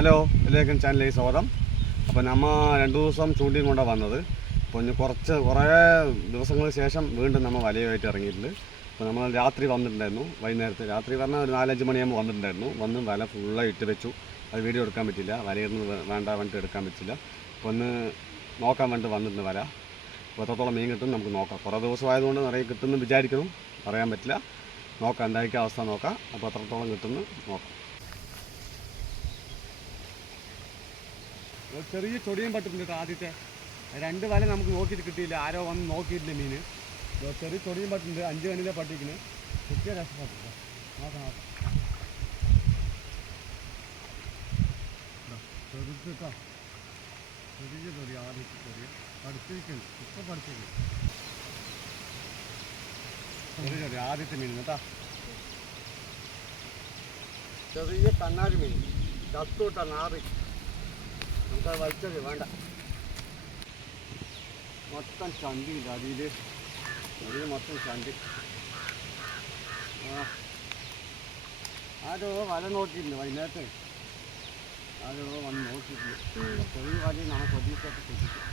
Hello, എല്ലാവർക്കും ചാനലിലേക്ക് സ്വാഗതം. അപ്പോൾ നമ്മൾ 2 ദിവസം ചൂണ്ടിയും കൊണ്ടാണ് വന്നത്. അപ്പോൾ ഇനി കുറേ ദിവസങ്ങൾക്ക് ശേഷം വീണ്ടും നമ്മൾ വലയുമായിട്ട് ഇറങ്ങിയിട്ടുണ്ട്. അപ്പോൾ നമ്മൾ രാത്രി വന്നിട്ടുണ്ടായിരുന്നു. വൈകുന്നേരത്തെ രാത്രി പറഞ്ഞാൽ ഒരു 4-5 മണിയാകുമ്പോൾ വന്നിട്ടുണ്ടായിരുന്നു. വന്ന് വല ഫുള്ളായി ഇട്ട് വെച്ചു. അത് വീഡിയോ എടുക്കാൻ പറ്റില്ല, വലയിരുന്ന് വേണ്ട വേണ്ടിയിട്ട് എടുക്കാൻ പറ്റില്ല. അപ്പോൾ ഒന്ന് നോക്കാൻ വേണ്ടി വന്നിട്ടുണ്ട് വല. അപ്പോൾ എത്രത്തോളം മീൻ കിട്ടും നമുക്ക് നോക്കാം. കുറേ ദിവസമായതുകൊണ്ട് നിറയെ കിട്ടുമെന്ന് വിചാരിക്കണം, പറയാൻ പറ്റില്ല. നോക്കാം, എന്തായിരിക്കും അവസ്ഥ നോക്കാം. അപ്പോൾ എത്രത്തോളം കിട്ടുമെന്ന് നോക്കാം. ചെറിയ ചൊടിയും പറ്റുന്നുണ്ട്. ആദ്യത്തെ 2 വല നമുക്ക് നോക്കിയിട്ട് കിട്ടിയില്ല, ആരോ വന്ന് നോക്കിയിട്ടില്ല മീൻ. ചെറിയ ചൊടിയും പറ്റുന്നുണ്ട്. 5 കണ്ണിലെ പട്ടിക്കുന്നു. കിട്ടിയ രക്ഷപ്പെട്ടു. നോക്കാം ചെറുത്തിട്ടോ, ചെറിയ ചൊടി, ആദ്യത്തെ ചൊടി പഠിച്ചിരിക്കുന്നു. ഇപ്പം പഠിച്ചിരിക്കുന്നു. ചെറിയ ചൊടി ആദ്യത്തെ മീൻ കേട്ടോ. ചെറിയ കണ്ണാടി മീൻ ചത്തുവിട്ട നാറി. നമുക്കത് വലിച്ചത് വേണ്ട. മൊത്തം ചണ്ടിയില്ല അടിയിൽ മൊത്തം ചണ്ടി. ആരോ വല നോക്കിയിട്ടുണ്ട് വൈകുന്നേരത്തെ, ആരോ വന്ന് നോക്കിയിട്ടുണ്ട്. ചെറിയ വലയിൽ നമ്മൾ പ്രതീക്ഷയൊക്കെ ശ്രദ്ധിക്കും.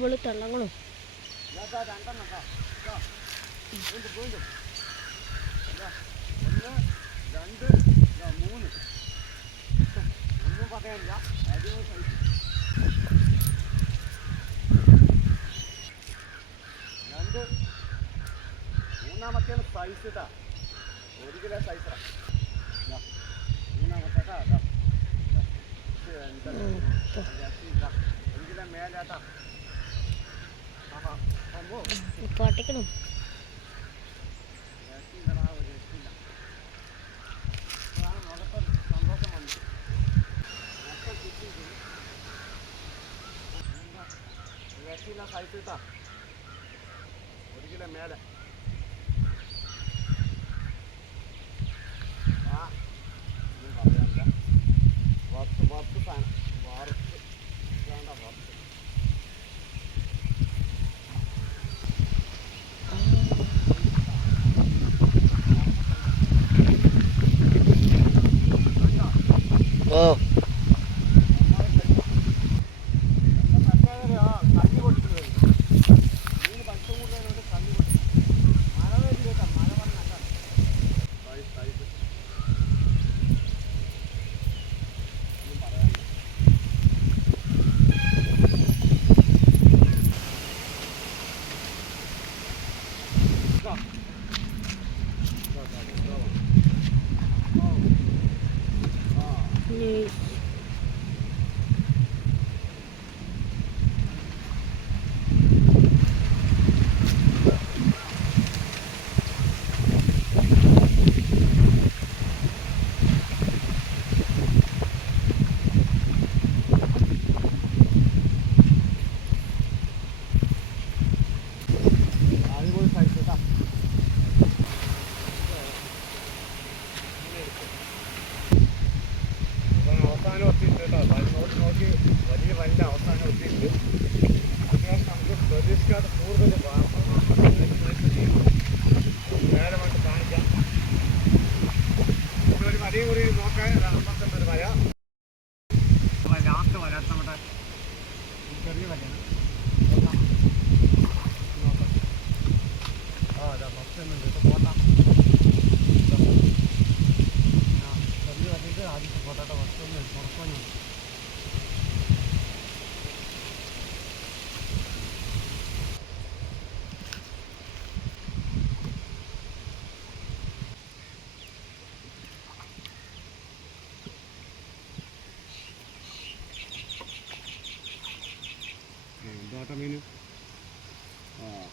വെളു തള്ളങ്ങളും ഒന്നും പറയാനില്ല. മൂന്നാമത്തെ സൈസ് ഇട്ടാ, 1 കിലോ സൈസാ. മൂന്നാമത്തെ 1 കിലോ മേലാട്ടാ. പാട്ടിക്കണം. സന്തോഷം വന്നു. സൈസ് ഇട്ടാ 1 കിലോ മേലെ. പറയാനില്ല. വറുത്ത് സാധനം വറുത്ത് വേണ്ട വറുത്ത്. ഓ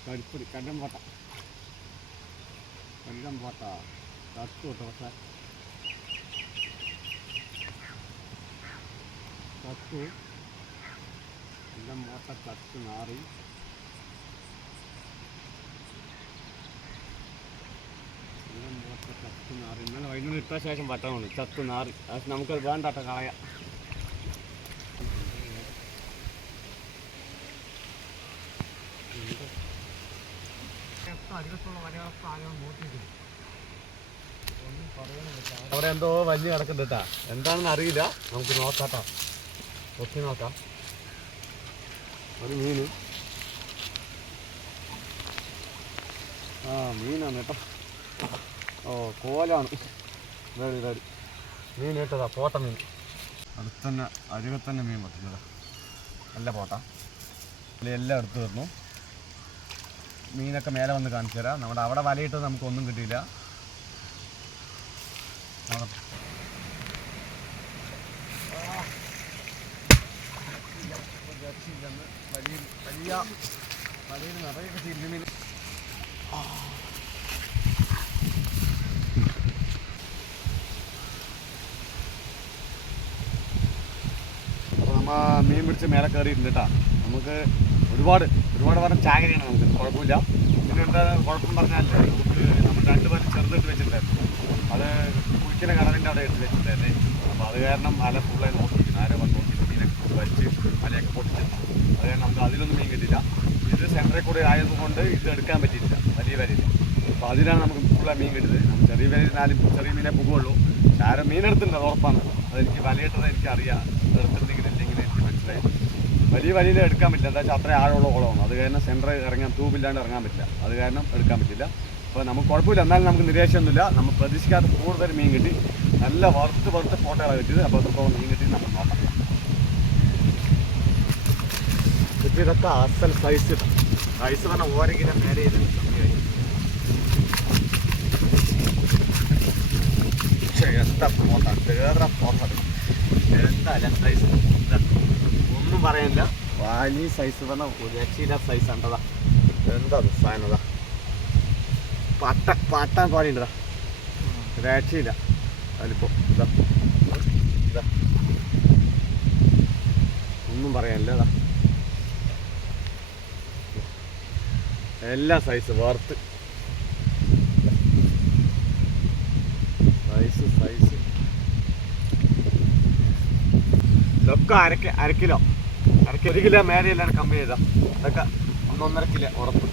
കരിപ്പൊടി കല്ലം പോട്ട തത്തു കേട്ടോ പക്ഷേ തത്തു കല്ലം പോട്ട തത്ത് നാറി ചത്ത് നാറി ഇന്നലെ വൈകുന്നേരം ഇട്ട ശേഷം പറ്റണുണ്ട് ചത്ത് നാറി അത് നമുക്കത് വേണ്ടാട്ട കളയാം അവിടെ എന്തോ വലിയ കിടക്കുന്നുണ്ട് കേട്ടാ എന്താണെന്ന് അറിയില്ല നമുക്ക് നോക്കാട്ടോ ഒത്തി നോക്കാം ഒരു മീന് ആ മീനാണ് കേട്ടോ ഓ കോലാണ് ഇതാടി മീൻ കേട്ടതാ പോട്ട മീൻ അടുത്തന്നെ അരികത്തന്നെ മീൻ പറ്റുന്നതാ നല്ല പോട്ട എല്ലാം എടുത്തു തരുന്നു മീനൊക്കെ മേലെ വന്ന് കാണിച്ചു തരാം നമ്മുടെ അവിടെ വലയിട്ട് നമുക്കൊന്നും കിട്ടിയില്ല വലിയ വലിയ വലയിൽ നിറയെ തിരിഞ്ഞു അപ്പോൾ നമ്മൾ മീൻ പിടിച്ച് മേലെ കയറിയിട്ടുണ്ട് കേട്ടോ നമുക്ക് ഒരുപാട് പറഞ്ഞ ചാകരയാണ് നമുക്ക് കുഴപ്പമില്ല പിന്നെ എന്താ കുഴപ്പം പറഞ്ഞാലേ നമുക്ക് നമ്മൾ 2 പേര് ചെറുതിട്ട് വെച്ചിട്ടുണ്ടായിരുന്നു അത് കുളിക്കുന്ന കടലിൻ്റെ അവിടെ ഇട്ട് വെച്ചിട്ടുണ്ടായിരുന്നേ അപ്പോൾ അത് കാരണം അല ഫുള്ളായി നോക്കിയിരിക്കുന്നു ആരെ വന്ന് നോക്കിയിട്ട് മീനൊക്കെ വലിച്ച് മലയൊക്കെ പൊട്ടിച്ചിരുന്നു അത് കാരണം നമുക്ക് അതിലൊന്നും മീൻ കിട്ടില്ല ഇത് സെൻറ്ററിൽ കൂടെ ആയതുകൊണ്ട് ഇത് എടുക്കാൻ പറ്റിയില്ല വലിയ വരയിൽ അപ്പോൾ അതിലാണ് നമുക്ക് ഫുള്ളായി മീൻ കിട്ടിയത് നമ്മൾ ചെറിയ വരയിൽ 4 ചെറിയ മീനെ പോകുള്ളൂ ആരും മീനെടുത്തിട്ടുണ്ട് അത് ഉറപ്പാണ് അതെനിക്ക് വലയിട്ടത് എനിക്കറിയാം എടുത്തിട്ടുണ്ടെങ്കിൽ ഇല്ലെങ്കിൽ എനിക്ക് മനസ്സിലായി വലിയ വലയിൽ എടുക്കാൻ പറ്റില്ല എന്താ വെച്ചാൽ അത്രയും ആഴമുള്ള കുളമാണ് അത് കാരണം സെൻറ്ററിൽ ഇറങ്ങാൻ ട്യൂബില്ലാണ്ട് ഇറങ്ങാൻ പറ്റില്ല അത് കാരണം എടുക്കാൻ പറ്റില്ല അപ്പോൾ നമുക്ക് കുഴപ്പമില്ല എന്നാലും നമുക്ക് നിരാശയൊന്നുമില്ല നമ്മൾ പ്രതീക്ഷിക്കാത്ത കൂടുതൽ മീൻ കിട്ടി നല്ല വറുത്ത് ഫോട്ടോകളാണ് കിട്ടിയത് അപ്പോൾ എത്രത്തോളം മീൻ കിട്ടി നമുക്ക് നോക്കാം ഇതൊക്കെ അസൽ സൈസ് പറഞ്ഞാൽ ഓരെങ്കിലും നേരെ ചെയ്ത് എന്താ ഫോട്ട വേറെ ഫോട്ടോ എന്താ സൈസ് ഒന്നും പറയാനില്ല വലിയ സൈസ് പറഞ്ഞാൽ രക്ഷയില്ല സൈസ് ഉണ്ടതാ എന്താ സാധനതാ പട്ടാൻ പാടിണ്ടതാ രക്ഷയില്ല അതിലിപ്പോൾ ഇതാ ഒന്നും പറയാനില്ല ഇതാ എല്ലാ സൈസ് വറുത്ത് സൈസ് ഇതൊക്കെ അര കിലോ 1 കിലോ മേലെയല്ലാണ് കമ്മി ചെയ്താൽ ഇതൊക്കെ 1.5 കിലോ ഉറപ്പ്